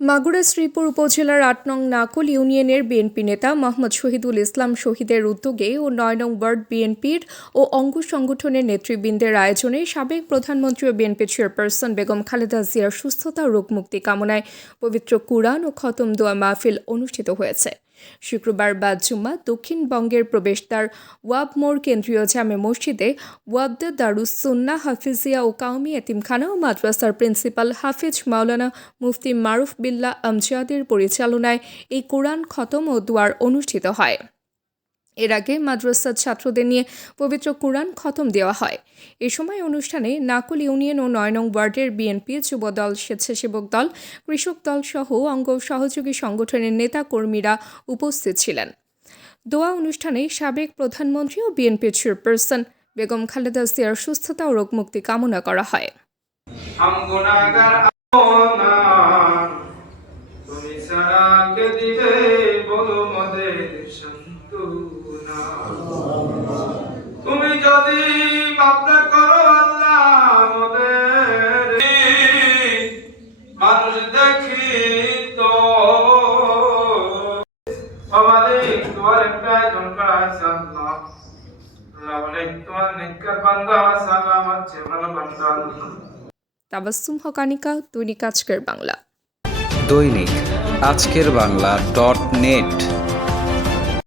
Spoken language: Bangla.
মাগুরা শ্রীপুর উপজেলার আট নং নাকুল ইউনিয়নের বিএনপি নেতা মোহাম্মদ শহীদুল ইসলাম শহীদের উদ্যোগে ও নয় নং ওয়ার্ড বিএনপির ও অঙ্গ সংগঠনের নেতৃবৃন্দের আয়োজনে সাবেক প্রধানমন্ত্রী ও বিএনপি চেয়ারপারসন বেগম খালেদা জিয়ার সুস্থতা রোগমুক্তি কামনায় পবিত্র কুরআন ও খতম দোয়া মাহফিল অনুষ্ঠিত হয়েছে। শুক্রবার বাদ জুম্মা দক্ষিণবঙ্গের প্রবেশদ্বার ওয়াব মোড় কেন্দ্রীয় জামে মসজিদে ওয়াবদা দারুসুন্না হাফিজিয়া ও কাউমি এতিমখানা ও মাদ্রাসার প্রিন্সিপাল হাফিজ মাওলানা মুফতি মারুফ বিল্লা আমজাদের পরিচালনায় এই কোরআন খতম ও দুয়ার অনুষ্ঠিত হয়। এর আগে মাদ্রাসার ছাত্রদের নিয়ে পবিত্র কোরআন খতম দেওয়া হয়। এ সময় অনুষ্ঠানে নাকুল ইউনিয়ন ও নয় নং ওয়ার্ডের বিএনপি যুবদল, স্বেচ্ছাসেবক দল, কৃষক দল সহ অঙ্গ সহযোগী সংগঠনের নেতা কর্মীরা উপস্থিত ছিলেন। দোয়া অনুষ্ঠানে সাবেক প্রধানমন্ত্রী ও বিএনপি চেয়ারপারসন বেগম খালেদা জিয়ার সুস্থতা ও রোগমুক্তি কামনা করা হয়। তুমি কে দিবে? তুমি যদি করো আল্লাহ মদের মানুষ দেখি তো। সবাই তোমার একটা জনকার আছে আল্লাহ। তোমার নিকার আছে ভালো আল্লাহ। তাবাসসুম হকানিকা দৈনিক আজকের বাংলা। দৈনিক আজকের বাংলা ডট নেট।